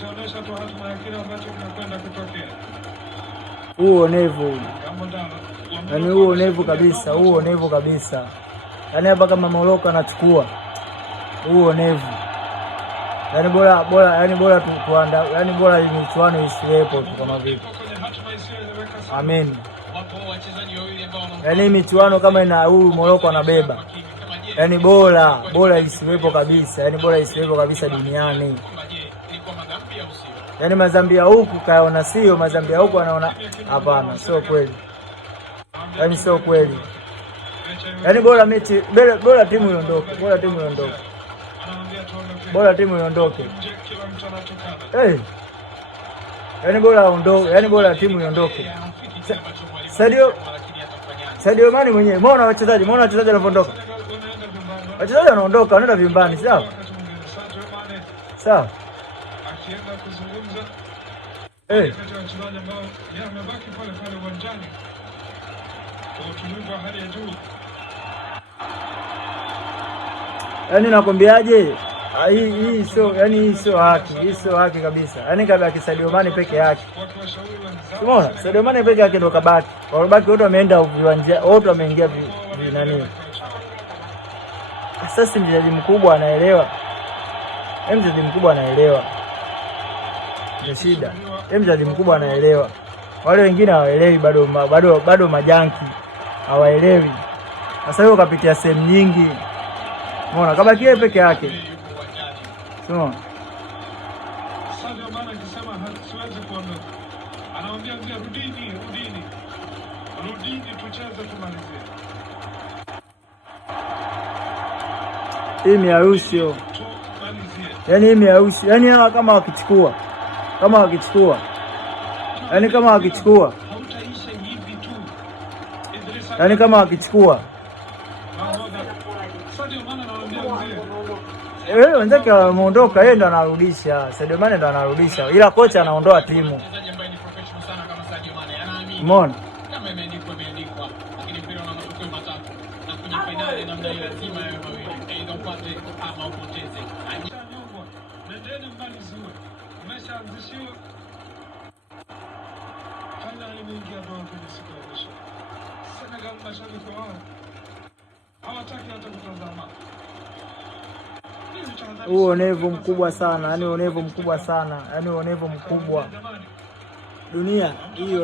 ameshaonesha tu hatima ya kile ambacho kinakwenda kutokea. Huo onevu. Yaani huo onevu kabisa, huo onevu kabisa. Yaani hapa kama Morocco anachukua. Huo onevu. Yaani bora tuanda, yaani bora michuano isiwepo tu kama vile. Amen. Yaani michuano kama ina huyu Morocco anabeba. Yaani bora isiwepo kabisa. Yaani bora isiwepo kabisa duniani. Yaani Mazambia huku kaona sio, Mazambia huku anaona hapana, sio kweli. Yaani sio kweli. Yaani bora timu iondoke, bora timu iondoke. Bora timu iondoke. Yaani bora aondoke, yaani bora timu iondoke. Sadio Mane mwenyewe, mbona wachezaji wanaondoka? Wachezaji wanaondoka, wanaenda vyumbani, sawa? Sawa. Akienda kuzungumza kati ya wachezaji ambao yamebaki pale uwanjani kwa utulivu wa hali ya juu. Yaani nakwambiaje? Hii sio haki. Hii sio haki kabisa. Yaani kabaki Sadio Mane peke yake. Umeona? Sadio Mane peke yake ndo kabaki. Wabaki wote wameenda viwanja, wote wameingia nani? Sasa mchezaji mkubwa anaelewa. Mchezaji mkubwa anaelewa. Ndio shida. Mchezaji mkubwa anaelewa. Wale wengine hawaelewi, bado majanki. Hawaelewi. Sasa hiyo kapitia sehemu nyingi. Umeona? Kabaki yeye peke yake. Umeona? Sadio Mane akisema siwezi kuondoka. Anawaambia rudini tucheze tumalizie. Hii ni harusi. Yaani hii ni harusi. Yaani hawa kama wakichukua. Yaani kama wakichukua. Wenzake wameondoka, yeye ndo anarudisha. Sadio Mane ndo anarudisha. Ila kocha anaondoa timu. Umeona? Kama imeandikwa. Lakini mpira una matokeo matatu. Na kwenye finali namna hiyo lazima yawe mawili. Aidha upate ama upoteze. Nendeni mbali zuri. Umeshaanzishiwa. Finali imeingia doa kwenye siku ya kesho. Senegal mashabiki wao hawataki hata kutazama. Huo onevu mkubwa sana, yaani onevu mkubwa sana, yaani onevu mkubwa. Dunia hiyo